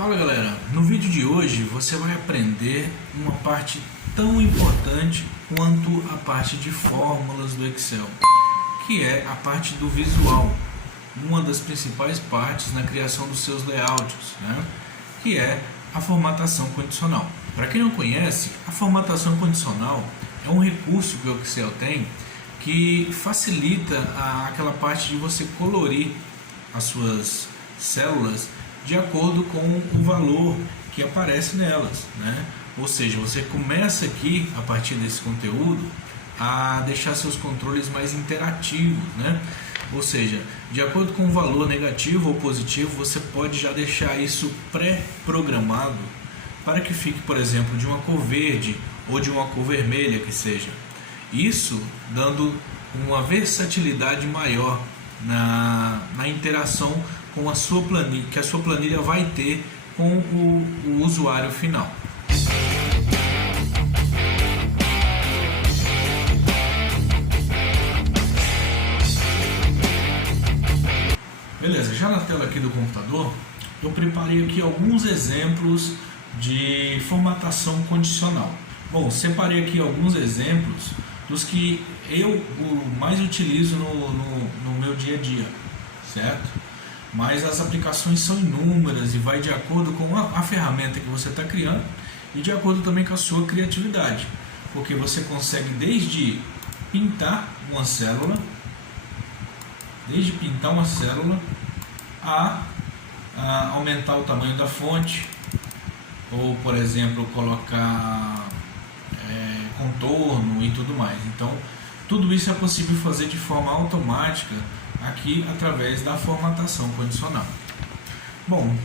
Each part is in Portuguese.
Fala galera, no vídeo de hoje você vai aprender uma parte tão importante quanto a parte de fórmulas do Excel, que é a parte do visual, uma das principais partes na criação dos seus layouts, né? Que é a formatação condicional. Para quem não conhece, a formatação condicional é um recurso que o Excel tem que facilita aquela parte de você colorir as suas células de acordo com o valor que aparece nelas, né? Ou seja, você começa aqui, a partir desse conteúdo, a deixar seus controles mais interativos, né? Ou seja, de acordo com o valor negativo ou positivo, você pode já deixar isso pré-programado para que fique, por exemplo, de uma cor verde ou de uma cor vermelha que seja. Isso dando uma versatilidade maior na interação com a sua planilha, que a sua planilha vai ter com o usuário final. Beleza, já na tela aqui do computador, eu preparei aqui alguns exemplos de formatação condicional. Bom, separei aqui alguns exemplos dos que eu mais utilizo no meu dia a dia, certo? Mas as aplicações são inúmeras e vai de acordo com a ferramenta que você está criando e de acordo também com a sua criatividade, porque você consegue desde pintar uma célula, a aumentar o tamanho da fonte, ou por exemplo colocar contorno e tudo mais. Então tudo isso é possível fazer de forma automática aqui através da formatação condicional. Bom,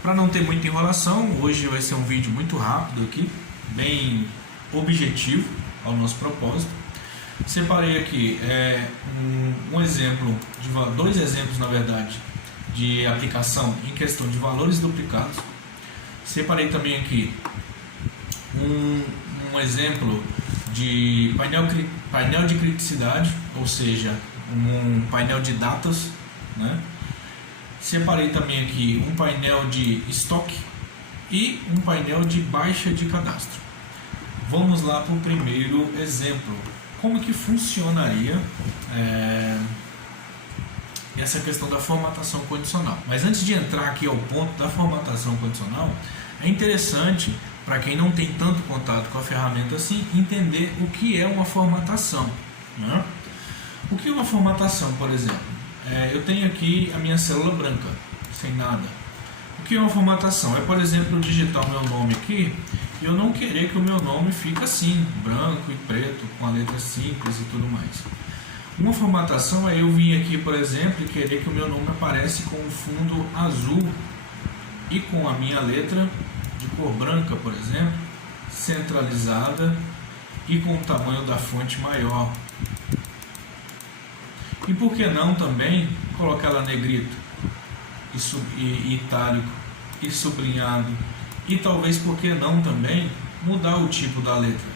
para não ter muita enrolação, hoje vai ser um vídeo muito rápido aqui, bem objetivo ao nosso propósito. Separei aqui um exemplo, dois exemplos na verdade, de aplicação em questão de valores duplicados. Separei também aqui um exemplo de painel de criticidade, ou seja, um painel de datas, né? Separei também aqui um painel de estoque e um painel de baixa de cadastro. Vamos lá para o primeiro exemplo. Como que funcionaria essa questão da formatação condicional? Mas antes de entrar aqui ao ponto da formatação condicional, é interessante, para quem não tem tanto contato com a ferramenta assim, entender o que é uma formatação, né? O que é uma formatação, por exemplo? Eu tenho aqui a minha célula branca, sem nada. O que é uma formatação? É, por exemplo, eu digitar o meu nome aqui e eu não querer que o meu nome fique assim, branco e preto, com a letra simples e tudo mais. Uma formatação é eu vir aqui, por exemplo, e querer que o meu nome apareça com um fundo azul e com a minha letra de cor branca, por exemplo, centralizada e com o tamanho da fonte maior. E por que não também colocar ela negrito, e itálico, e sublinhado, e talvez por que não também mudar o tipo da letra.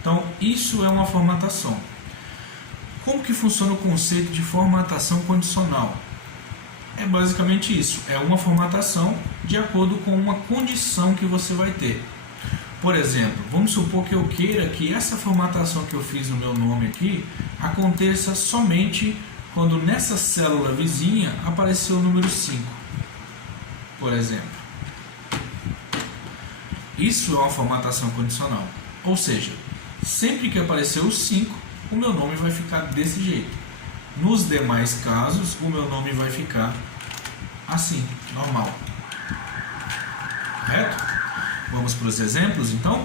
Então isso é uma formatação. Como que funciona o conceito de formatação condicional? É basicamente isso, é uma formatação de acordo com uma condição que você vai ter. Por exemplo, vamos supor que eu queira que essa formatação que eu fiz no meu nome aqui aconteça somente quando nessa célula vizinha apareceu o número 5, por exemplo. Isso é uma formatação condicional, ou seja, sempre que aparecer o 5, o meu nome vai ficar desse jeito. Nos demais casos, o meu nome vai ficar assim, normal. Correto? Vamos para os exemplos, então.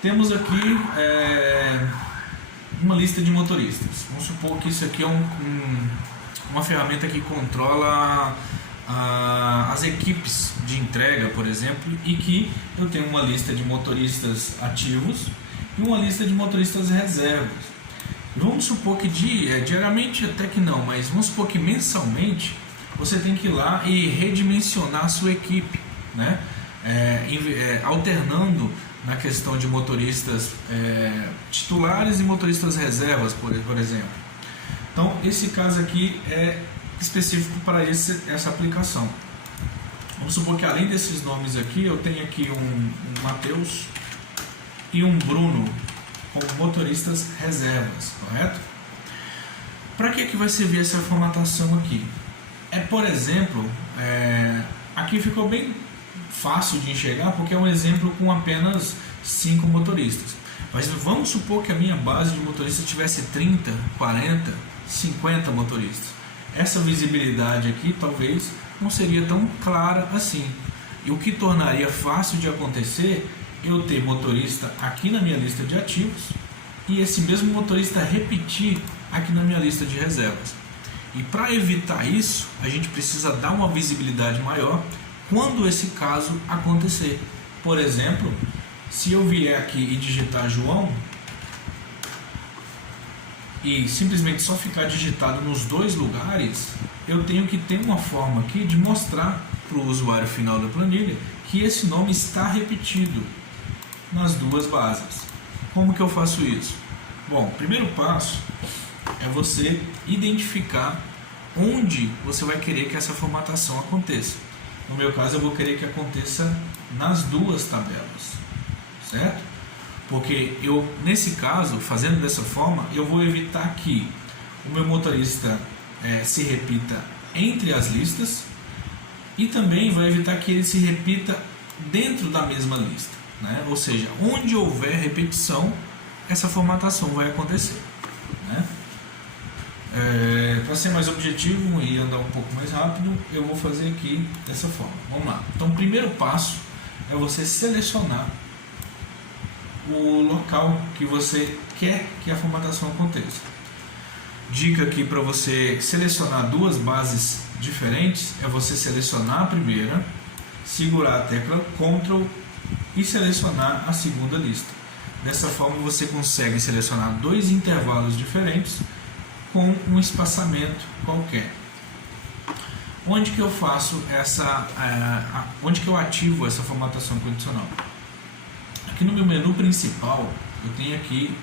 Temos aqui uma lista de motoristas. Vamos supor que isso aqui é uma ferramenta que controla as equipes de entrega, por exemplo, e que eu tenho uma lista de motoristas ativos e uma lista de motoristas reservas. Vamos supor que diariamente até que não, mas vamos supor que mensalmente você tem que ir lá e redimensionar a sua equipe, né? Alternando na questão de motoristas titulares e motoristas reservas, por exemplo. Então esse caso aqui é específico para essa aplicação. Vamos supor que além desses nomes aqui, eu tenho aqui um Matheus e um Bruno como motoristas reservas, correto? Para que vai servir essa formatação aqui? Por exemplo, aqui ficou bem fácil de enxergar porque é um exemplo com apenas 5 motoristas. Mas vamos supor que a minha base de motoristas tivesse 30, 40, 50 motoristas. Essa visibilidade aqui talvez não seria tão clara assim. E o que tornaria fácil de acontecer eu ter motorista aqui na minha lista de ativos e esse mesmo motorista repetir aqui na minha lista de reservas. E para evitar isso, a gente precisa dar uma visibilidade maior quando esse caso acontecer. Por exemplo, se eu vier aqui e digitar João e simplesmente só ficar digitado nos 2 lugares, eu tenho que ter uma forma aqui de mostrar para o usuário final da planilha que esse nome está repetido nas 2 bases. Como que eu faço isso? Bom, o primeiro passo é você identificar onde você vai querer que essa formatação aconteça. No meu caso, eu vou querer que aconteça nas 2 tabelas, certo? Porque eu, nesse caso, fazendo dessa forma, eu vou evitar que o meu motorista se repita entre as listas e também vou evitar que ele se repita dentro da mesma lista, né? Ou seja, onde houver repetição, essa formatação vai acontecer, né? Para ser mais objetivo e andar um pouco mais rápido, eu vou fazer aqui dessa forma. Vamos lá. Então, o primeiro passo é você selecionar o local que você quer que a formatação aconteça. Dica aqui para você selecionar 2 bases diferentes é você selecionar a primeira, segurar a tecla Ctrl e selecionar a segunda lista. Dessa forma você consegue selecionar 2 intervalos diferentes com um espaçamento qualquer. Onde que eu faço onde que eu ativo essa formatação condicional? Aqui no meu menu principal, eu tenho aqui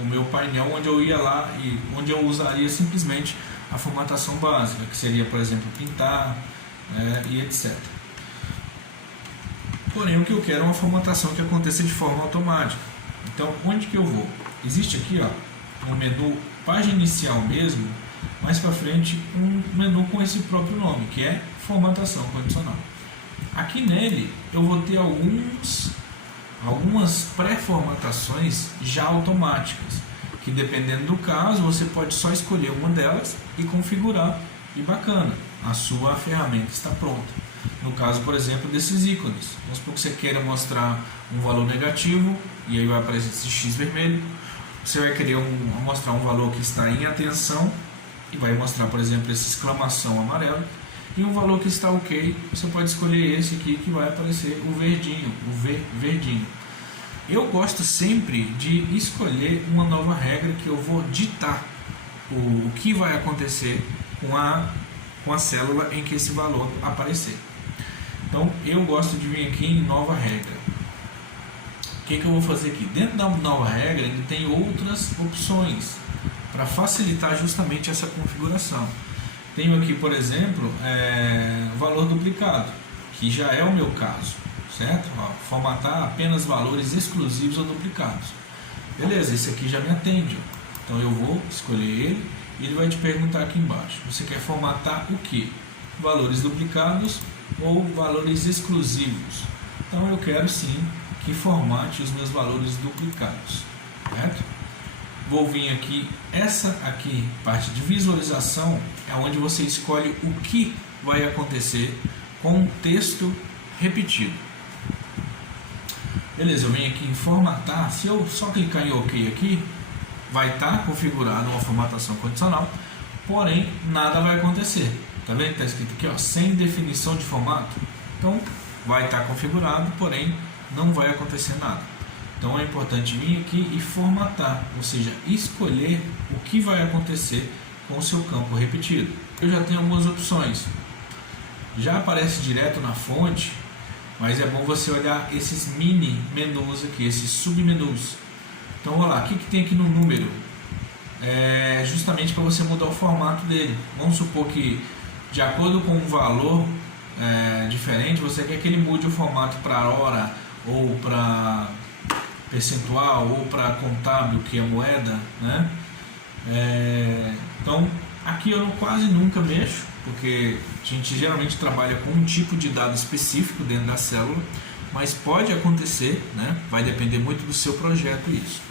o meu painel onde eu ia lá e onde eu usaria simplesmente a formatação básica, que seria, por exemplo, pintar, e etc. Porém, o que eu quero é uma formatação que aconteça de forma automática. Então, onde que eu vou? Existe aqui, no menu página inicial mesmo, mais para frente, um menu com esse próprio nome, que é formatação condicional. Aqui nele, eu vou ter algumas pré-formatações já automáticas, que dependendo do caso, você pode só escolher uma delas e configurar, e bacana, a sua ferramenta está pronta. No caso, por exemplo, desses ícones, vamos supor que você queira mostrar um valor negativo, e aí vai aparecer esse X vermelho, você vai querer mostrar um valor que está em atenção, e vai mostrar, por exemplo, essa exclamação amarela, e um valor que está ok, você pode escolher esse aqui que vai aparecer o verdinho, verdinho. Eu gosto sempre de escolher uma nova regra que eu vou ditar o que vai acontecer com a célula em que esse valor aparecer. Então eu gosto de vir aqui em nova regra. O que eu vou fazer aqui? Dentro da nova regra ele tem outras opções para facilitar justamente essa configuração. Tenho aqui, por exemplo, valor duplicado, que já é o meu caso, certo? Formatar apenas valores exclusivos ou duplicados. Beleza, esse aqui já me atende. Então eu vou escolher ele e ele vai te perguntar aqui embaixo. Você quer formatar o que? Valores duplicados ou valores exclusivos? Então eu quero sim que formate os meus valores duplicados, certo? Vou vir aqui, essa aqui, parte de visualização, é onde você escolhe o que vai acontecer com o texto repetido. Beleza, eu venho aqui em formatar, se eu só clicar em OK aqui, vai estar configurado uma formatação condicional, porém nada vai acontecer. Tá vendo que está escrito aqui, sem definição de formato? Então vai estar configurado, porém não vai acontecer nada. Então é importante vir aqui e formatar, ou seja, escolher o que vai acontecer com o seu campo repetido. Eu já tenho algumas opções. Já aparece direto na fonte, mas é bom você olhar esses mini menus aqui, esses submenus. Então olha lá, o que tem aqui no número? É justamente para você mudar o formato dele. Vamos supor que de acordo com um valor diferente, diferente, você quer que ele mude o formato para hora, ou para percentual, ou para contábil, que é moeda, né? Então, aqui eu quase nunca mexo, porque a gente geralmente trabalha com um tipo de dado específico dentro da célula, mas pode acontecer, né? Vai depender muito do seu projeto isso.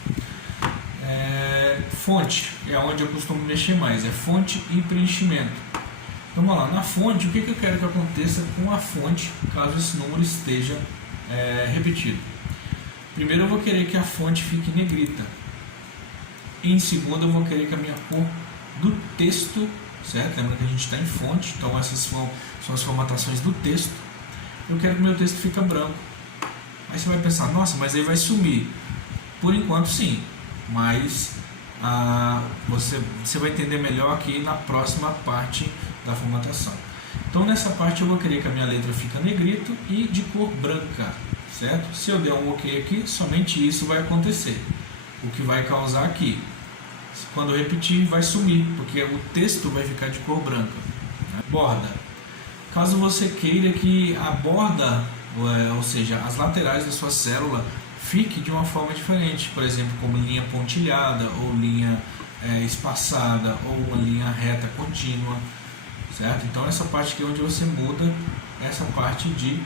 Fonte é onde eu costumo mexer mais, é fonte e preenchimento. Então vamos lá, na fonte, o que eu quero que aconteça com a fonte caso esse número esteja repetido? Primeiro eu vou querer que a fonte fique negrita. Em segundo eu vou querer que a minha cor do texto, certo? Lembra que a gente está em fonte, então essas são as formatações do texto. Eu quero que o meu texto fique branco. Aí você vai pensar, nossa, mas aí vai sumir. Por enquanto sim, mas você vai entender melhor aqui na próxima parte da formatação. Então nessa parte eu vou querer que a minha letra fique negrito e de cor branca, certo? Se eu der um OK aqui, somente isso vai acontecer. O que vai causar aqui, quando eu repetir, vai sumir, porque o texto vai ficar de cor branca. Borda. Caso você queira que a borda, ou seja, as laterais da sua célula, fique de uma forma diferente, por exemplo, como linha pontilhada, ou linha espaçada, ou uma linha reta contínua, certo? Então essa parte aqui é onde você muda essa parte de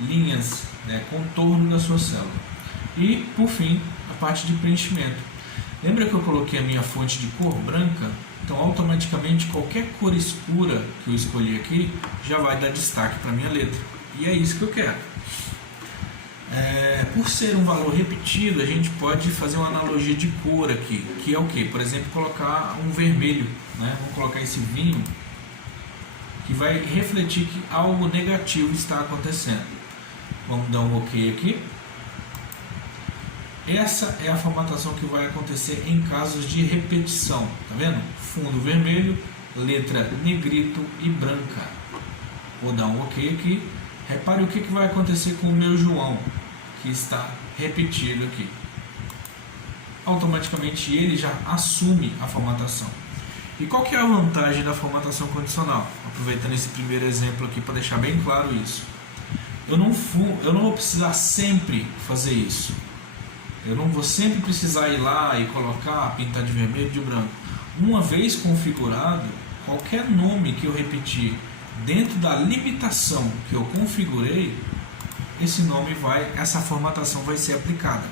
linhas, contorno da sua célula. E por fim, a parte de preenchimento. Lembra que eu coloquei a minha fonte de cor branca? Então automaticamente qualquer cor escura que eu escolhi aqui já vai dar destaque para a minha letra. E é isso que eu quero. Por ser um valor repetido, a gente pode fazer uma analogia de cor aqui, que é o que? Por exemplo, colocar um vermelho, né? Vamos colocar esse vinho, que vai refletir que algo negativo está acontecendo. Vamos dar um OK aqui. Essa é a formatação que vai acontecer em casos de repetição, tá vendo? Fundo vermelho, letra negrito e branca. Vou dar um OK aqui. Repare o que vai acontecer com o meu João, que está repetido aqui. Automaticamente ele já assume a formatação. E qual que é a vantagem da formatação condicional? Aproveitando esse primeiro exemplo aqui para deixar bem claro isso. Eu não vou precisar sempre fazer isso. Eu não vou sempre precisar ir lá e colocar, pintar de vermelho e de branco. Uma vez configurado, qualquer nome que eu repetir dentro da limitação que eu configurei, essa formatação vai ser aplicada.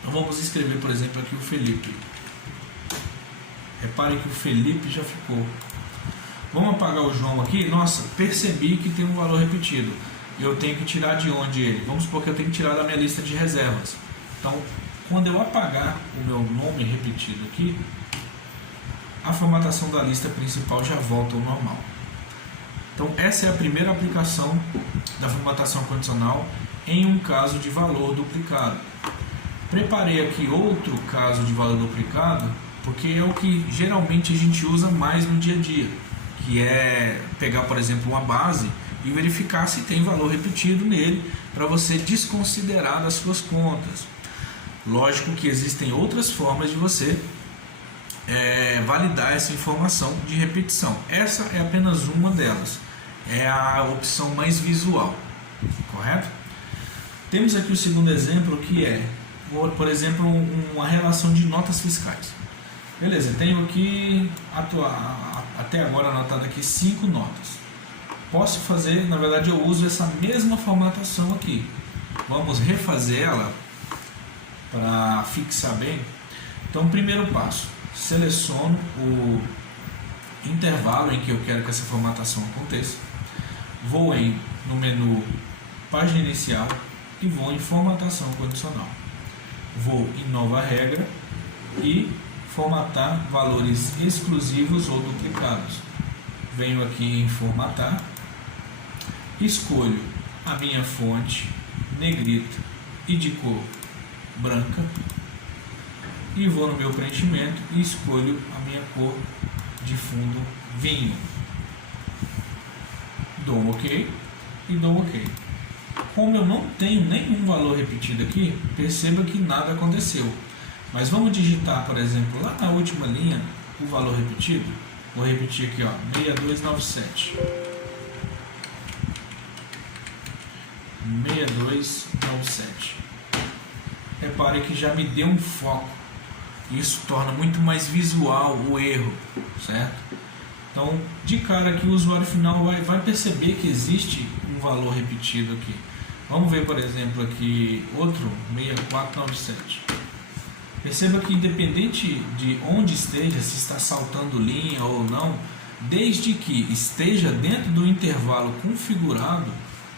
Então vamos escrever, por exemplo, aqui o Felipe. Repare que o Felipe já ficou. Vamos apagar o João aqui. Nossa, percebi que tem um valor repetido. Eu tenho que tirar de onde ele? Vamos supor que eu tenho que tirar da minha lista de reservas. Então, quando eu apagar o meu nome repetido aqui, a formatação da lista principal já volta ao normal. Então, essa é a primeira aplicação da formatação condicional em um caso de valor duplicado. Preparei aqui outro caso de valor duplicado, porque é o que geralmente a gente usa mais no dia a dia, que é pegar, por exemplo, uma base e verificar se tem valor repetido nele para você desconsiderar das suas contas. Lógico que existem outras formas de você validar essa informação de repetição. Essa é apenas uma delas. É a opção mais visual, correto? Temos aqui o segundo exemplo, que é, por exemplo, uma relação de notas fiscais. Beleza, tenho aqui até agora anotado aqui 5 notas. Posso fazer, na verdade eu uso essa mesma formatação aqui. Vamos refazer ela para fixar bem. Então, primeiro passo, seleciono o intervalo em que eu quero que essa formatação aconteça. Vou no menu página inicial e vou em formatação condicional. Vou em nova regra e formatar valores exclusivos ou duplicados. Venho aqui em formatar, escolho a minha fonte negrita e de cor branca e vou no meu preenchimento e escolho a minha cor de fundo vinho. Dou um OK e dou um OK. Como eu não tenho nenhum valor repetido aqui, perceba que nada aconteceu. Mas vamos digitar, por exemplo, lá na última linha o valor repetido. Vou repetir aqui, ó, 6297. 6297. Repare que já me deu um foco. Isso torna muito mais visual o erro, certo? Então, de cara aqui o usuário final vai perceber que existe um valor repetido aqui. Vamos ver, por exemplo, aqui outro 6497. Perceba que independente de onde esteja, se está saltando linha ou não, desde que esteja dentro do intervalo configurado,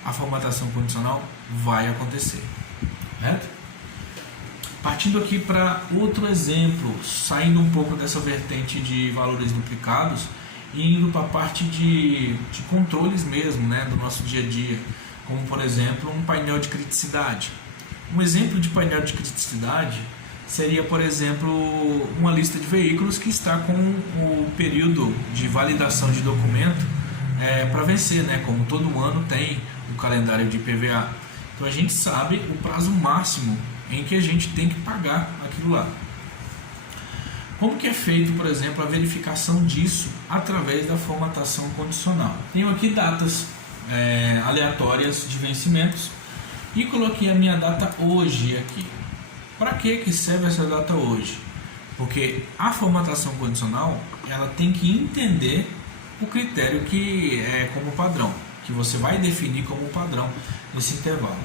a formatação condicional vai acontecer, certo? Partindo aqui para outro exemplo, saindo um pouco dessa vertente de valores duplicados e indo para a parte de controles mesmo, né, do nosso dia a dia, como por exemplo um painel de criticidade. Um exemplo de painel de criticidade seria, por exemplo, uma lista de veículos que está com o período de validação de documento para vencer, né, como todo ano tem o calendário de IPVA. Então a gente sabe o prazo máximo em que a gente tem que pagar aquilo lá. Como que é feito, por exemplo, a verificação disso através da formatação condicional? Tenho aqui datas aleatórias de vencimentos e coloquei a minha data hoje aqui. Para que serve essa data hoje? Porque a formatação condicional ela tem que entender o critério que é como padrão, que você vai definir como padrão nesse intervalo.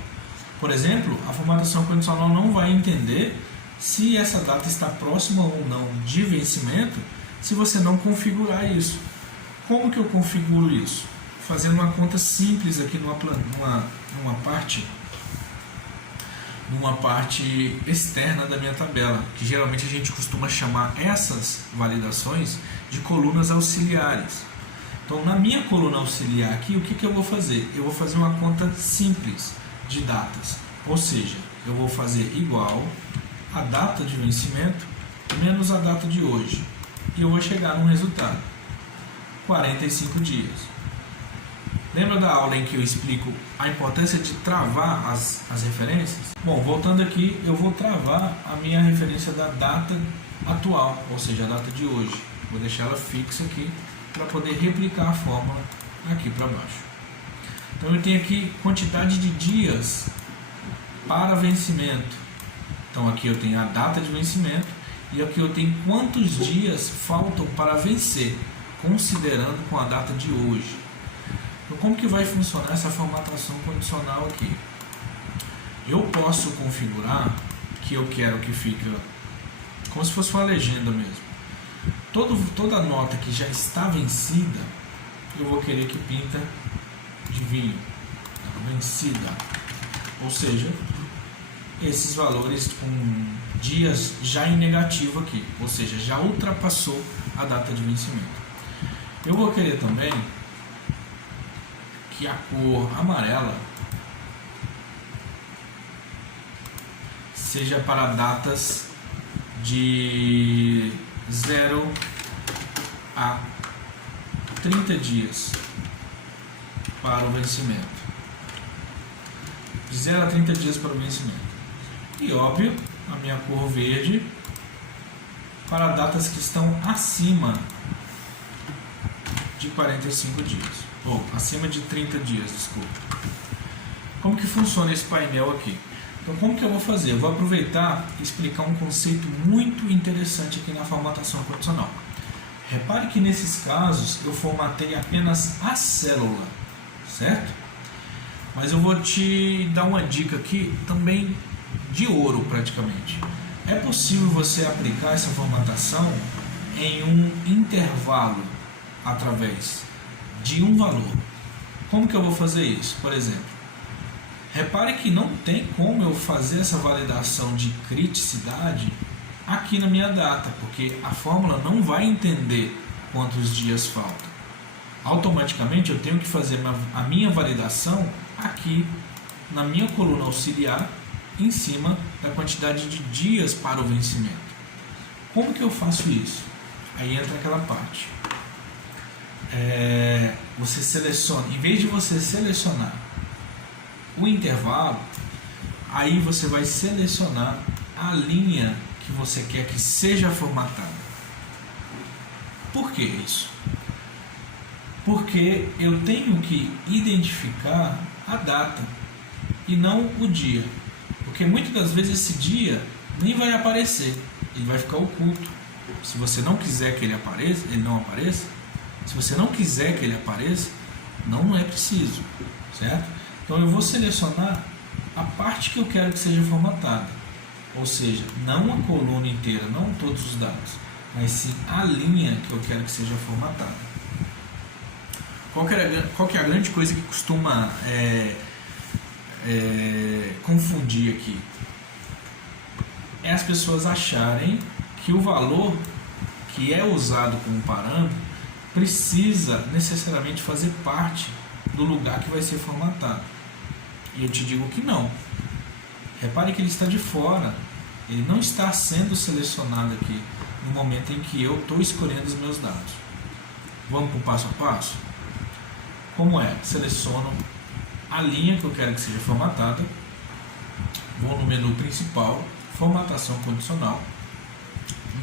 Por exemplo, a formatação condicional não vai entender se essa data está próxima ou não de vencimento se você não configurar isso. Como que eu configuro isso? Fazendo uma conta simples aqui numa parte externa da minha tabela, que geralmente a gente costuma chamar essas validações de colunas auxiliares. Então, na minha coluna auxiliar aqui, o que eu vou fazer? Eu vou fazer uma conta simples de datas, ou seja, eu vou fazer igual a data de vencimento menos a data de hoje, e eu vou chegar num resultado, 45 dias. Lembra da aula em que eu explico a importância de travar as referências? Bom, voltando aqui, eu vou travar a minha referência da data atual, ou seja, a data de hoje. Vou deixar ela fixa aqui para poder replicar a fórmula aqui para baixo. Então eu tenho aqui quantidade de dias para vencimento. Então aqui eu tenho a data de vencimento e aqui eu tenho quantos dias faltam para vencer, considerando com a data de hoje. Então como que vai funcionar essa formatação condicional aqui? Eu posso configurar que eu quero que fique como se fosse uma legenda mesmo. Toda nota que já está vencida, eu vou querer que pinta de vinho, vencida, ou seja, esses valores com dias já em negativo aqui, ou seja, já ultrapassou a data de vencimento. Eu vou querer também que a cor amarela seja para datas de 0 a 30 dias para o vencimento. De 0 a 30 dias para o vencimento. E óbvio, a minha cor verde para datas que estão acima de 45 dias. Ou acima de 30 dias, desculpa. Como que funciona esse painel aqui? Então, como que eu vou fazer? Eu vou aproveitar e explicar um conceito muito interessante aqui na formatação condicional. Repare que nesses casos eu formatei apenas a célula, certo? Mas eu vou te dar uma dica aqui também de ouro praticamente. É possível você aplicar essa formatação em um intervalo através de um valor. Como que eu vou fazer isso? Por exemplo, repare que não tem como eu fazer essa validação de criticidade aqui na minha data, porque a fórmula não vai entender quantos dias faltam. Automaticamente eu tenho que fazer a minha validação aqui na minha coluna auxiliar, em cima da quantidade de dias para o vencimento. Como que eu faço isso? Aí entra aquela parte. Você seleciona, em vez de você selecionar o intervalo, aí você vai selecionar a linha que você quer que seja formatada. Por que isso? Porque eu tenho que identificar a data. e não o dia. Porque muitas das vezes esse dia nem vai aparecer, ele vai ficar oculto. Se você não quiser que ele apareça, ele não apareça. Se você não quiser que ele apareça, não é preciso, certo? Então eu vou selecionar a parte que eu quero que seja formatada, ou seja, não a coluna inteira, não todos os dados, mas sim a linha que eu quero que seja formatada. Qual que é a grande coisa que costuma confundir aqui? É as pessoas acharem que o valor que é usado como parâmetro precisa necessariamente fazer parte do lugar que vai ser formatado. E eu te digo que não. Repare que ele está de fora, ele não está sendo selecionado aqui no momento em que eu estou escolhendo os meus dados. Vamos para o passo a passo? Como é? Seleciono a linha que eu quero que seja formatada, vou no menu principal, formatação condicional,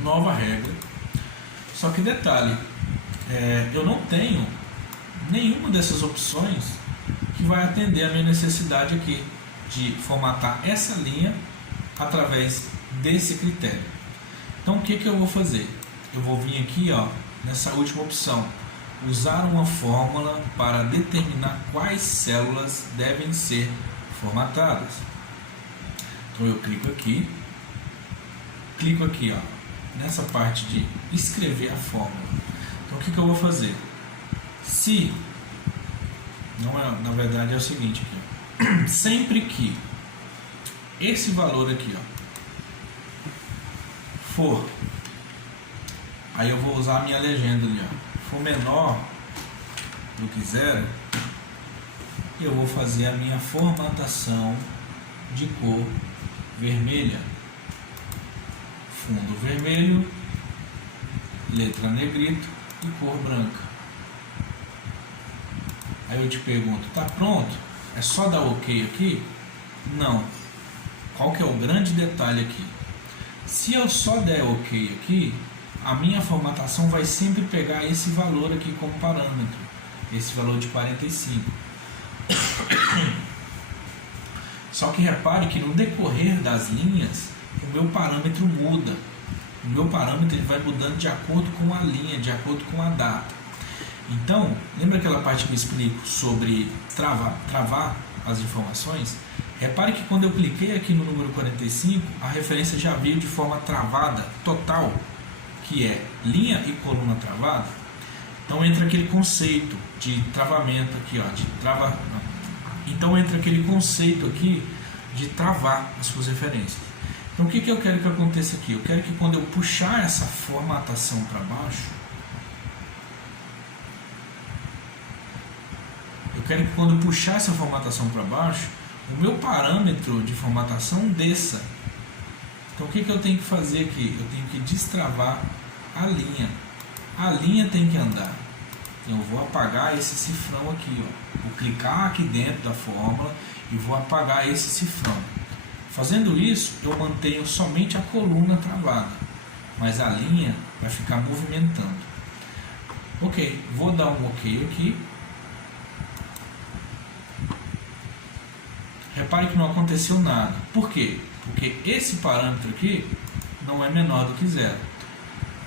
nova regra. Só que detalhe, eu não tenho nenhuma dessas opções que vai atender a minha necessidade aqui de formatar essa linha através desse critério. Então o que eu vou fazer? Eu vou vir aqui nessa última opção, usar uma fórmula para determinar quais células devem ser formatadas. Então eu clico aqui nessa parte de escrever a fórmula. Então o que eu vou fazer? Se não é, na verdade é o seguinte aqui, sempre que esse valor aqui for, aí eu vou usar a minha legenda ali, for menor do que 0, eu vou fazer a minha formatação de cor vermelha, fundo vermelho, letra negrito e cor branca. Aí eu te pergunto, tá pronto? É só dar OK aqui? Não. Qual que é o grande detalhe aqui? Se eu só der OK aqui, a minha formatação vai sempre pegar esse valor aqui como parâmetro, esse valor de 45. Só que repare que no decorrer das linhas, o meu parâmetro muda. O meu parâmetro ele vai mudando de acordo com a linha, de acordo com a data. Então, lembra aquela parte que eu explico sobre travar as informações? Repare que quando eu cliquei aqui no número 45, a referência já veio de forma travada, total, que é linha e coluna travada. Então entra aquele conceito de travamento aqui, Então entra aquele conceito aqui de travar as suas referências. Então o que eu quero que aconteça aqui? Eu quero que quando eu puxar essa formatação para baixo, o meu parâmetro de formatação desça. Então o que eu tenho que fazer aqui? Eu tenho que destravar a linha. A linha tem que andar. Eu vou apagar esse cifrão aqui, Vou clicar aqui dentro da fórmula e vou apagar esse cifrão. Fazendo isso, eu mantenho somente a coluna travada, mas a linha vai ficar movimentando. Ok, vou dar um OK aqui. Repare que não aconteceu nada. Por quê? Porque esse parâmetro aqui não é menor do que 0.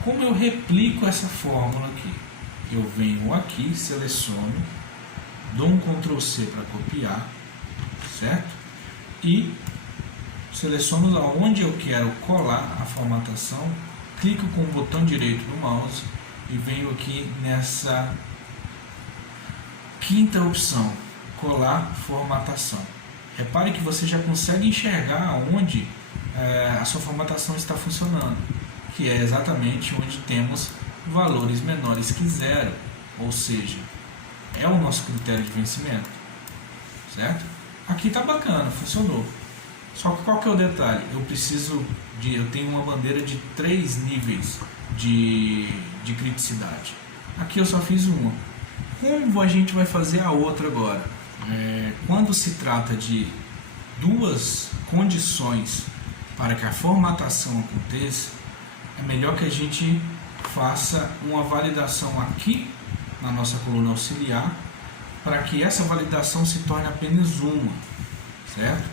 Como eu replico essa fórmula aqui? Eu venho aqui, seleciono, dou um Ctrl C para copiar, certo? E seleciono aonde eu quero colar a formatação, clico com o botão direito do mouse e venho aqui nessa quinta opção, colar formatação. Repare que você já consegue enxergar onde a sua formatação está funcionando, que é exatamente onde temos valores menores que 0, ou seja, é o nosso critério de vencimento, certo? Aqui está bacana, funcionou. Só que qual que é o detalhe? Eu tenho uma bandeira de 3 níveis de criticidade. Aqui eu só fiz uma. Como a gente vai fazer a outra agora? Quando se trata de duas condições para que a formatação aconteça, é melhor que a gente faça uma validação aqui na nossa coluna auxiliar, para que essa validação se torne apenas uma, certo?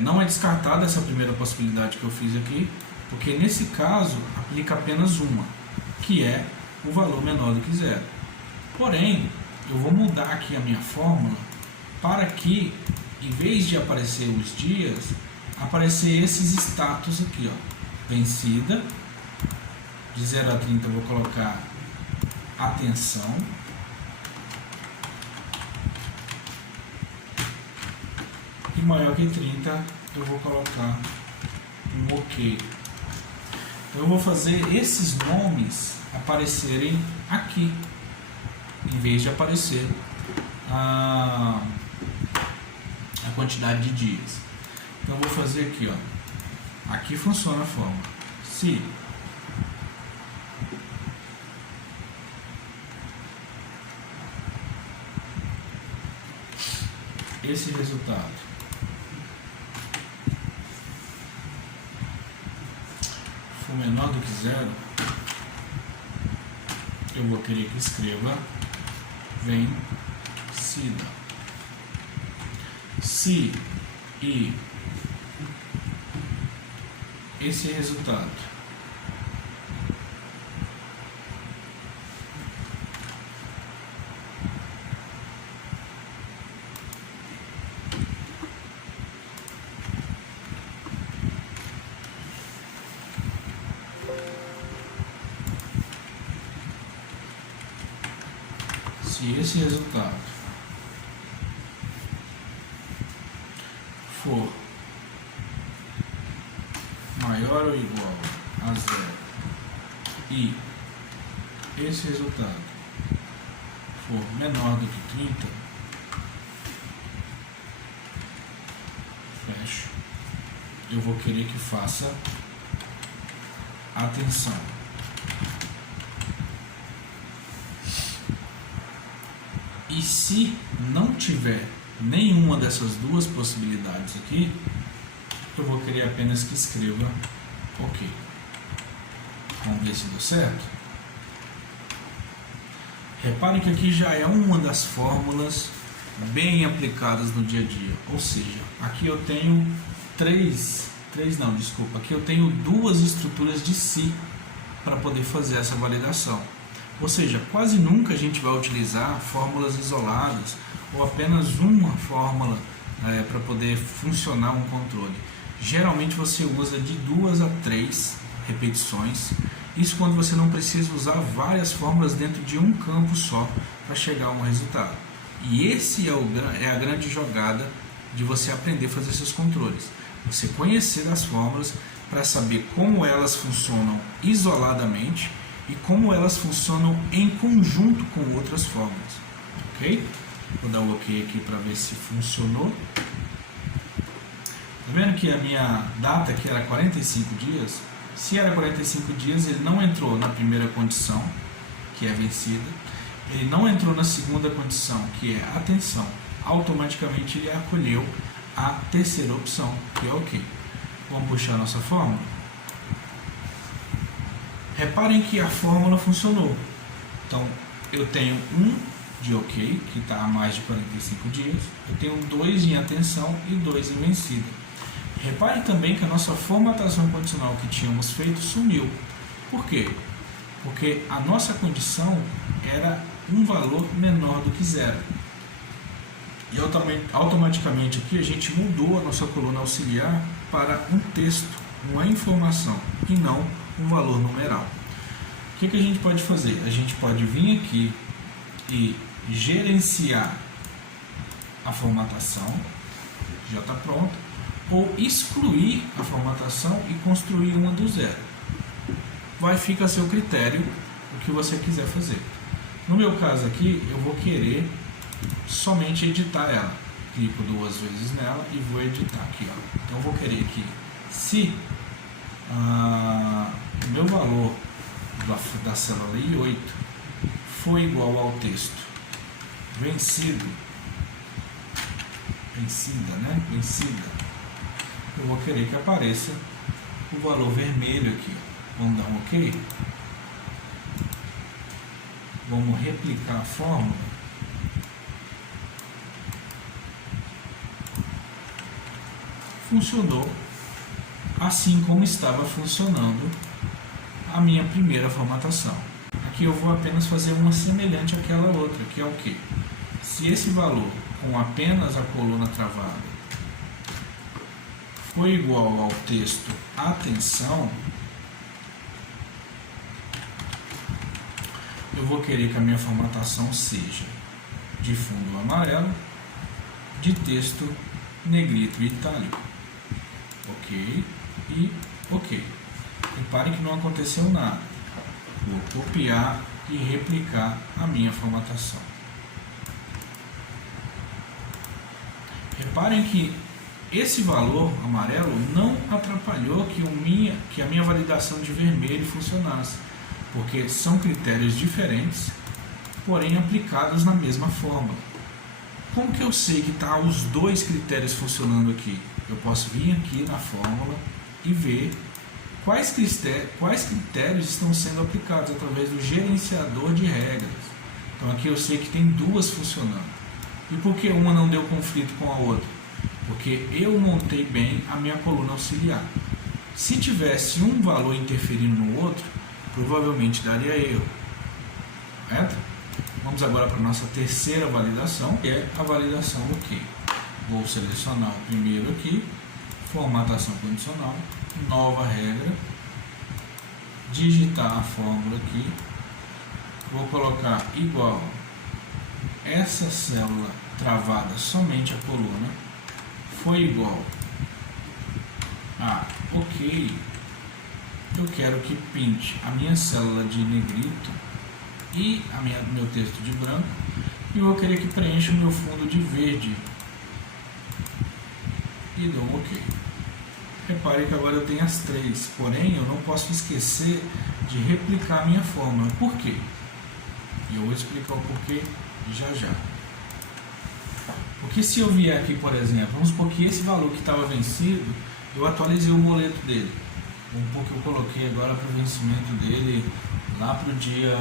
Não é descartada essa primeira possibilidade que eu fiz aqui, porque nesse caso aplica apenas uma, que é o valor menor do que zero. Porém, eu vou mudar aqui a minha fórmula para que, em vez de aparecer os dias, aparecer esses status aqui, ó. Vencida, de 0 a 30 eu vou colocar atenção, e maior que 30 eu vou colocar um OK. Então eu vou fazer esses nomes aparecerem aqui, em vez de aparecer a quantidade de dias. Então eu vou fazer aqui, ó. Aqui funciona a forma. Se esse resultado for menor do que zero, eu vou querer que escreva vencida. Se e esse resultado for maior ou igual a zero e esse resultado for menor do que 30, fecho. Eu vou querer que faça atenção. E se não tiver nenhuma dessas duas possibilidades aqui, eu vou querer apenas que escreva OK. Vamos ver se deu certo. Repare que aqui já é uma das fórmulas bem aplicadas no dia a dia. Ou seja, aqui eu tenho aqui eu tenho duas estruturas de si para poder fazer essa validação. Ou seja, quase nunca a gente vai utilizar fórmulas isoladas ou apenas uma fórmula para poder funcionar um controle. Geralmente você usa de 2 a 3 repetições. Isso quando você não precisa usar várias fórmulas dentro de um campo só para chegar a um resultado. E esse é a grande jogada de você aprender a fazer seus controles. Você conhecer as fórmulas para saber como elas funcionam isoladamente e como elas funcionam em conjunto com outras fórmulas. Ok? Vou dar o OK aqui para ver se funcionou. Tá vendo que a minha data aqui era 45 dias? Se era 45 dias, ele não entrou na primeira condição, que é vencida. Ele não entrou na segunda condição, que é atenção. Automaticamente ele acolheu a terceira opção, que é OK. Vamos puxar a nossa fórmula. Reparem que a fórmula funcionou. Então, eu tenho 1 de OK, que está há mais de 45 dias. Eu tenho 2 em atenção e 2 em vencida. Reparem também que a nossa formatação condicional que tínhamos feito sumiu. Por quê? Porque a nossa condição era um valor menor do que zero. E automaticamente aqui a gente mudou a nossa coluna auxiliar para um texto, uma informação, e não um valor numeral. O que a gente pode fazer? A gente pode vir aqui e gerenciar a formatação, já está pronta, ou excluir a formatação e construir uma do zero. Vai ficar a seu critério o que você quiser fazer. No meu caso aqui, eu vou querer somente editar ela. Clico 2 vezes nela e vou editar aqui, ó. Então eu vou querer que se o meu valor da célula I8 for igual ao texto vencida, eu vou querer que apareça o valor vermelho aqui, ó. Vamos dar um OK? Vamos replicar a fórmula. funcionou assim como estava funcionando a minha primeira formatação. Aqui eu vou apenas fazer uma semelhante àquela outra, que é o que? Se esse valor com apenas a coluna travada foi igual ao texto atenção, eu vou querer que a minha formatação seja de fundo amarelo, de texto negrito e itálico. Ok e ok. Repare que não aconteceu nada. Vou copiar e replicar a minha formatação. Reparem que esse valor amarelo não atrapalhou que a minha validação de vermelho funcionasse, porque são critérios diferentes, porém aplicados na mesma fórmula. Como que eu sei que está os dois critérios funcionando aqui? Eu posso vir aqui na fórmula e ver quais critérios estão sendo aplicados através do gerenciador de regras. Então aqui eu sei que tem duas funcionando. E por que uma não deu conflito com a outra? Porque eu montei bem a minha coluna auxiliar. Se tivesse um valor interferindo no outro, provavelmente daria erro. Certo? Vamos agora para a nossa terceira validação, que é a validação do que? Vou selecionar o primeiro aqui, formatação condicional, nova regra, digitar a fórmula aqui, vou colocar igual essa célula travada somente a coluna, foi igual a ok, eu quero que pinte a minha célula de negrito e meu texto de branco, e eu vou querer que preencha o meu fundo de verde e dou um ok. Repare que agora eu tenho as três, porém eu não posso esquecer de replicar a minha fórmula. Por quê? E eu vou explicar o porquê já. Porque se eu vier aqui, por exemplo, vamos supor que esse valor que estava vencido, eu atualizei o boleto dele. Vamos supor que eu coloquei agora para o vencimento dele lá para o dia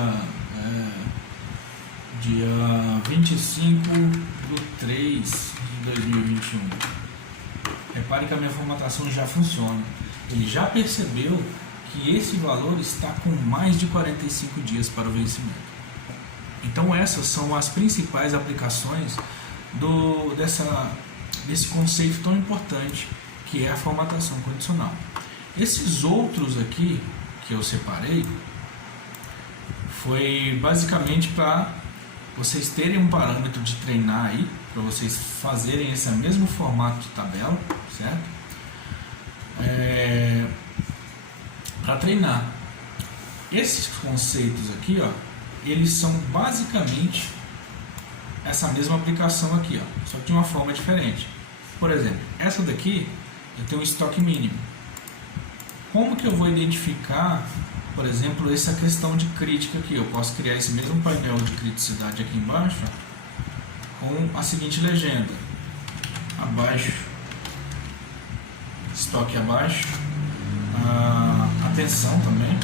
25/3 de 2021. Repare que a minha formatação já funciona. Ele já percebeu que esse valor está com mais de 45 dias para o vencimento. Então essas são as principais aplicações desse conceito tão importante que é a formatação condicional. Esses outros aqui que eu separei foi basicamente para vocês terem um parâmetro de treinar aí, para vocês fazerem esse mesmo formato de tabela, certo? Para treinar. Esses conceitos aqui, ó, eles são basicamente essa mesma aplicação aqui, ó, só que de uma forma diferente. Por exemplo, essa daqui eu tenho um estoque mínimo. Como que eu vou identificar, por exemplo, essa questão de crítica aqui? Eu posso criar esse mesmo painel de criticidade aqui embaixo com a seguinte legenda: abaixo, estoque abaixo, atenção também,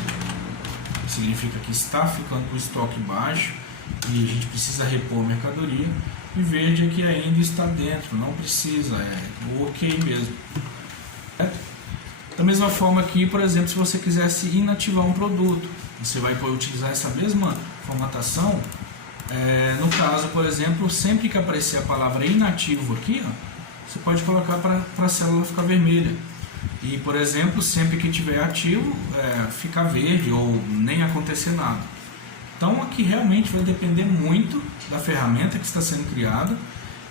significa que está ficando com o estoque baixo e a gente precisa repor mercadoria, e verde aqui ainda está dentro, não precisa, é o ok mesmo. Certo? Da mesma forma aqui, por exemplo, se você quisesse inativar um produto, você vai utilizar essa mesma formatação. No caso, por exemplo, sempre que aparecer a palavra inativo aqui, ó, você pode colocar para a célula ficar vermelha. E, por exemplo, sempre que tiver ativo, ficar verde ou nem acontecer nada. Então aqui realmente vai depender muito da ferramenta que está sendo criada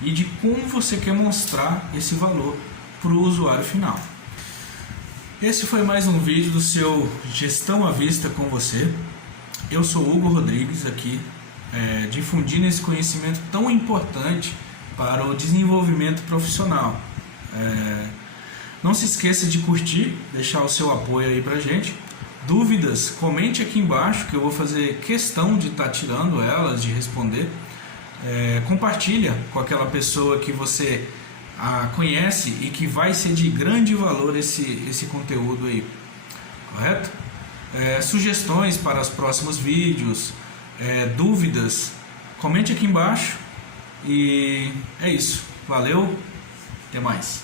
e de como você quer mostrar esse valor para o usuário final. Esse foi mais um vídeo do seu Gestão à Vista com você. Eu sou Hugo Rodrigues aqui, difundindo esse conhecimento tão importante para o desenvolvimento profissional. Não se esqueça de curtir, deixar o seu apoio aí pra gente. Dúvidas, comente aqui embaixo que eu vou fazer questão de estar tirando elas, de responder. Compartilha com aquela pessoa que você conhece e que vai ser de grande valor esse conteúdo aí, correto? Sugestões para os próximos vídeos, dúvidas, comente aqui embaixo. E é isso, valeu, até mais.